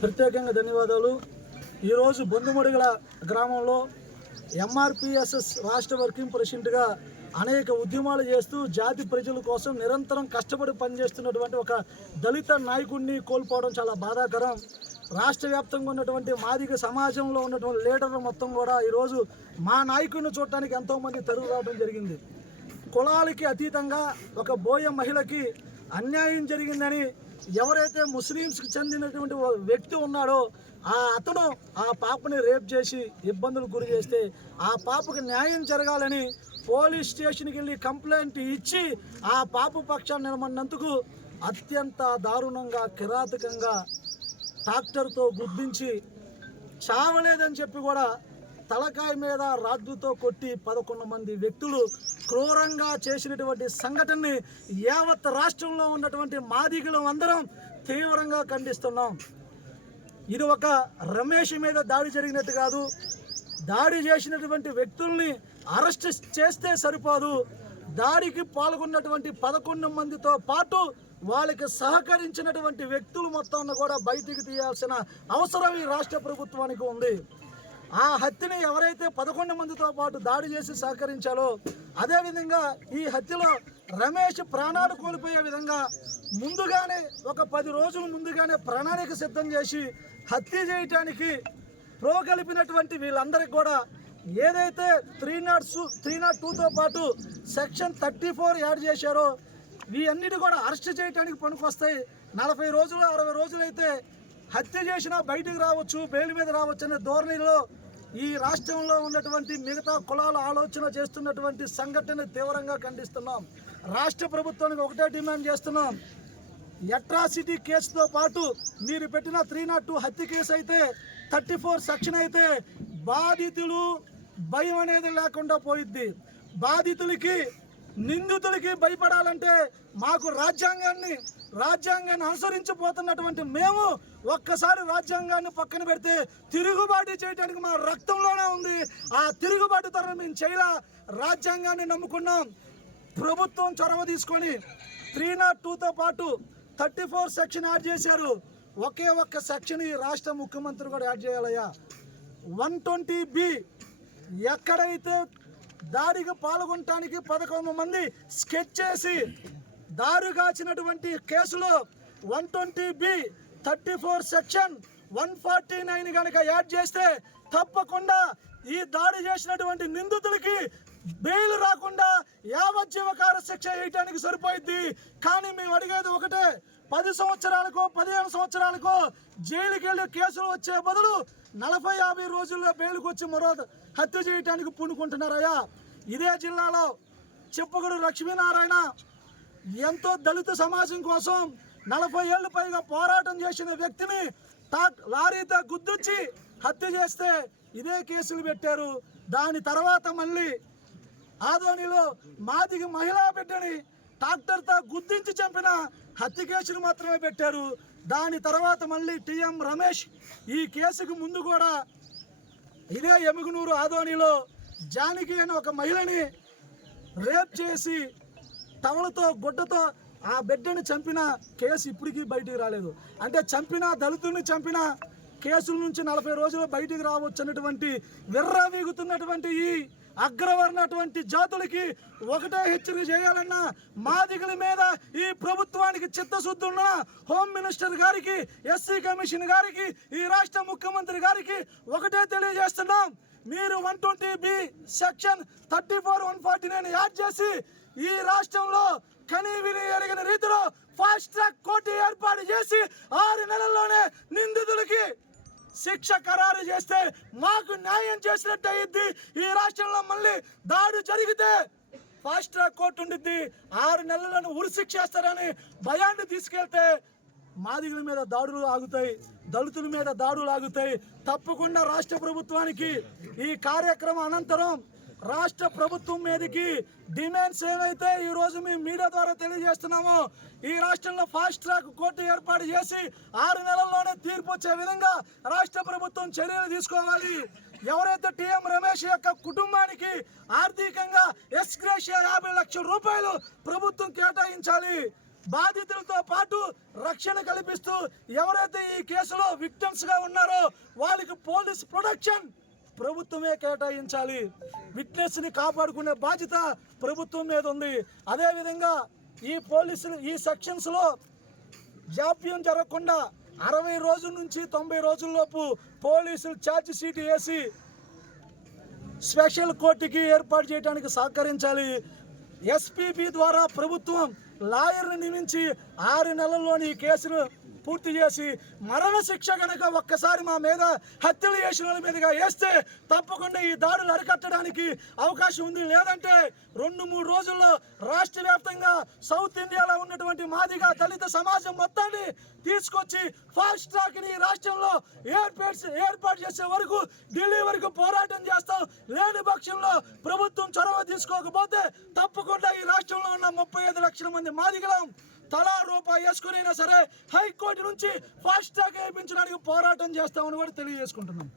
ప్రత్యేకంగా ధన్యవాదాలు. ఈరోజు బొందుమడిగల గ్రామంలో ఎంఆర్పిఎస్ఎస్ రాష్ట్ర వర్కింగ్ ప్రెసిడెంట్గా అనేక ఉద్యమాలు చేస్తూ జాతి ప్రజల కోసం నిరంతరం కష్టపడి పనిచేస్తున్నటువంటి ఒక దళిత నాయకుడిని కోల్పోవడం చాలా బాధాకరం. రాష్ట్ర వ్యాప్తంగా ఉన్నటువంటి మాదిగ సమాజంలో ఉన్నటువంటి లీడర్లు మొత్తం కూడా ఈరోజు మా నాయకుడిని చూడటానికి ఎంతోమంది తరువు రావడం జరిగింది. కులాలకి అతీతంగా ఒక బోయ మహిళకి అన్యాయం జరిగిందని ఎవరైతే ముస్లిమ్స్కి చెందినటువంటి వ్యక్తి ఉన్నాడో ఆ అతను ఆ పాపని రేప్ చేసి ఇబ్బందులు గురి చేస్తే ఆ పాపకు న్యాయం జరగాలని పోలీస్ స్టేషన్కి వెళ్ళి కంప్లైంట్ ఇచ్చి ఆ పాప పక్షాన్ని నిలబడినందుకు అత్యంత దారుణంగా కిరాతకంగా ట్రాక్టర్తో గుద్దించి చావలేదని చెప్పి కూడా తలకాయ మీద రాడ్డుతో కొట్టి పదకొండు మంది వ్యక్తులు క్రూరంగా చేసినటువంటి సంఘటనని యావత్ రాష్ట్రంలో ఉన్నటువంటి మాదిగులు అందరం తీవ్రంగా ఖండిస్తున్నాం. ఇది ఒక రమేష్ మీద దాడి జరిగినట్టు కాదు. దాడి చేసినటువంటి వ్యక్తుల్ని అరెస్ట్ చేస్తే సరిపోదు. దాడికి పాల్గొన్నటువంటి పదకొండు మందితో పాటు వాళ్ళకి సహకరించినటువంటి వ్యక్తులు మొత్తాన్ని కూడా బయటికి తీయాల్సిన అవసరం ఈ రాష్ట్ర ప్రభుత్వానికి ఉంది. ఆ హత్యని ఎవరైతే పదకొండు మందితో పాటు దాడి చేసి సహకరించాలో అదేవిధంగా ఈ హత్యలో రమేష్ ప్రాణాలు కోల్పోయే విధంగా ముందుగానే ఒక పది రోజుల ముందుగానే ప్రణాళిక సిద్ధం చేసి హత్య చేయటానికి ప్రోగలిపినటువంటి వీళ్ళందరికీ కూడా ఏదైతే త్రీ నాట్ త్రీ నాట్ టూతో పాటు సెక్షన్ థర్టీ ఫోర్ యాడ్ చేశారో వీటన్నిటి కూడా అరెస్ట్ చేయడానికి పనికొస్తాయి. నలభై రోజులు అరవై రోజులు అయితే హత్య చేసినా బయటికి రావచ్చు బెయిల్ మీద రావచ్చు అనే ధోరణిలో ఈ రాష్ట్రంలో ఉన్నటువంటి మిగతా కులాల ఆలోచన చేస్తున్నటువంటి సంఘటన తీవ్రంగా ఖండిస్తున్నాం. రాష్ట్ర ప్రభుత్వానికి ఒకటే డిమాండ్ చేస్తున్నాం. అట్రాసిటీ కేసుతో పాటు మీరు పెట్టిన త్రీ నాట్ టూ హత్య కేసు అయితే థర్టీ ఫోర్ సెక్షన్ అయితే బాధితులు భయం అనేది లేకుండా పోయిద్ది. బాధితులకి నిందితుడికి భయపడాలంటే మాకు రాజ్యాంగాన్ని రాజ్యాంగాన్ని అనుసరించిపోతున్నటువంటి మేము ఒక్కసారి రాజ్యాంగాన్ని పక్కన పెడితే తిరుగుబాటు చేయడానికి మా రక్తంలోనే ఉంది. ఆ తిరుగుబాటు ధర మేము చేయలా. రాజ్యాంగాన్ని నమ్ముకున్నాం. ప్రభుత్వం చొరవ తీసుకొని త్రీ నాట్ టూతో పాటు థర్టీ ఫోర్ సెక్షన్ యాడ్ చేశారు. ఒకే ఒక్క సెక్షన్ ఈ రాష్ట్ర ముఖ్యమంత్రి కూడా యాడ్ చేయాలయ్యా. వన్ ట్వంటీ బి ఎక్కడైతే దాడికి పాల్గొనటానికి పదకొండు మంది స్కెచ్ చేసి దారుగాచినటువంటి కేసులో one twenty B thirty four section one forty nine కనుక యాడ్ చేస్తే తప్పకుండా ఈ దాడి చేసినటువంటి నిందితులకి బెయిల్ రాకుండా యావజ్జీవకార శిక్ష వేయటానికి సరిపోయింది కానీ మేము అడిగేది ఒకటే పది సంవత్సరాలకు పదిహేను సంవత్సరాలకు జైలుకి వెళ్ళి కేసులు వచ్చే బదులు నలభై యాభై రోజుల్లో బెయిల్కి వచ్చి మరో హత్య చేయటానికి పూనుకుంటున్నారయ్యా. ఇదే జిల్లాలో చెప్పగడు లక్ష్మీనారాయణ ఎంతో దళిత సమాజం కోసం నలభై ఏళ్ళు పైగా పోరాటం చేసిన వ్యక్తిని టా లారీతో గుద్దుచ్చి హత్య చేస్తే ఇదే కేసులు పెట్టారు. దాని తర్వాత మళ్ళీ ఆదోనిలో మాదిగి మహిళా బిడ్డని ట్రాక్టర్తో గుద్దించి చంపిన హత్య కేసులు మాత్రమే పెట్టారు. దాని తర్వాత మళ్ళీ టిఎం రమేష్ ఈ కేసుకు ముందు కూడా ఇదే ఎముగునూరు ఆదోనిలో జానకి అనే ఒక మహిళని రేప్ చేసి టవలతో గుడ్డతో ఆ బిడ్డను చంపిన కేసు ఇప్పటికీ బయటికి రాలేదు. అంటే చంపిన దళితుల్ని చంపిన కేసుల నుంచి నలభై రోజులు బయటికి రావచ్చు అన్నటువంటి విర్రవీగుతున్నటువంటి ఈ అగ్రవర్ణటువంటి జాతులకి ఒకటే హెచ్చరిక చేయాలన్నా మాదిగల మీద ఈ ప్రభుత్వానికి చిత్తశుద్ధి ఉన్న హోమ్ మినిస్టర్ గారికి ఎస్సీ కమిషన్ గారికి ఈ రాష్ట్ర ముఖ్యమంత్రి గారికి ఒకటే తెలియజేస్తున్నాం. మీరు one twenty B section thirty four one forty nine add చేసి ఈ రాష్ట్రంలో కనీ విని రీతిలో ఫాస్ట్ ట్రాక్ కోర్టు ఏర్పాటు చేసి ఆరు నెలల్లోనే నిందితులకి శిక్ష ఖరారు చేస్తే మాకు న్యాయం చేసినట్టు అయ్యిద్ది. ఈ రాష్ట్రంలో మళ్ళీ దాడి జరిగితే ఫాస్ట్ ట్రాక్ కోర్టు ఉండిద్ది. ఆరు నెలలను ఉరిశిక్ష చేస్తారని భయాన్ని తీసుకెళ్తే మాదిగుల మీద దాడులు ఆగుతాయి దళితుల మీద దాడులు ఆగుతాయి. తప్పకుండా రాష్ట్ర ప్రభుత్వానికి ఈ కార్యక్రమం అనంతరం రాష్ట్ర ప్రభుత్వం మీదకి డిమాండ్స్ ఏవైతే ఈ రోజు మీ మీడియా ద్వారా తెలియజేస్తున్నామో ఈ రాష్ట్రంలో ఫాస్ట్ ట్రాక్ కోర్టు ఏర్పాటు చేసి ఆరు నెలల్లోనే తీర్పు వచ్చే విధంగా రాష్ట్ర ప్రభుత్వం చర్యలు తీసుకోవాలి. ఎవరైతే టీఎం రమేష్ యొక్క కుటుంబానికి ఆర్థికంగా ఎస్గ్రేషియా యాభై లక్షల రూపాయలు ప్రభుత్వం కేటాయించాలి బాధితులతో పాటు రక్షణ కల్పిస్తూ ఎవరైతే ఈ కేసులో విక్టమ్స్గా ఉన్నారో వాళ్ళకి పోలీస్ ప్రొటెక్షన్ ప్రభుత్వమే కేటాయించాలి. విట్నెస్ని కాపాడుకునే బాధ్యత ప్రభుత్వం మీద ఉంది. అదేవిధంగా ఈ పోలీసులు ఈ సెక్షన్స్లో జాప్యం జరగకుండా అరవై రోజుల నుంచి తొంభై రోజుల్లోపు పోలీసులు ఛార్జ్ షీట్ వేసి స్పెషల్ కోర్టుకి ఏర్పాటు చేయడానికి సహకరించాలి. ఎస్పీబీ ద్వారా ప్రభుత్వం లాయర్ని నియమించి ఆరు నెలల్లోని ఈ కేసును పూర్తి చేసి మరణశిక్ష కనుక ఒక్కసారి మా మీద హత్యలు చేసిన వాళ్ళ మీదుగా వేస్తే తప్పకుండా ఈ దాడులు అరికట్టడానికి అవకాశం ఉంది. లేదంటే రెండు మూడు రోజుల్లో రాష్ట్ర వ్యాప్తంగా సౌత్ ఇండియాలో ఉన్నటువంటి మాదిగా దళిత సమాజం మొత్తాన్ని తీసుకొచ్చి ఫాస్ట్ ట్రాక్ని ఈ రాష్ట్రంలో ఏర్పాటు ఏర్పాటు చేసే వరకు ఢిల్లీ వరకు పోరాటం చేస్తాం. లేని పక్షంలో ప్రభుత్వం చొరవ తీసుకోకపోతే తప్పకుండా ఈ రాష్ట్రంలో ఉన్న ముప్పై ఐదు లక్షల మంది మాదిగలం తలా రూపాయి వేసుకునైనా సరే హైకోర్టు నుంచి ఫాస్ట్ ట్రాక్ వేయించడానికి పోరాటం చేస్తామని కూడా తెలియజేసుకుంటున్నాం.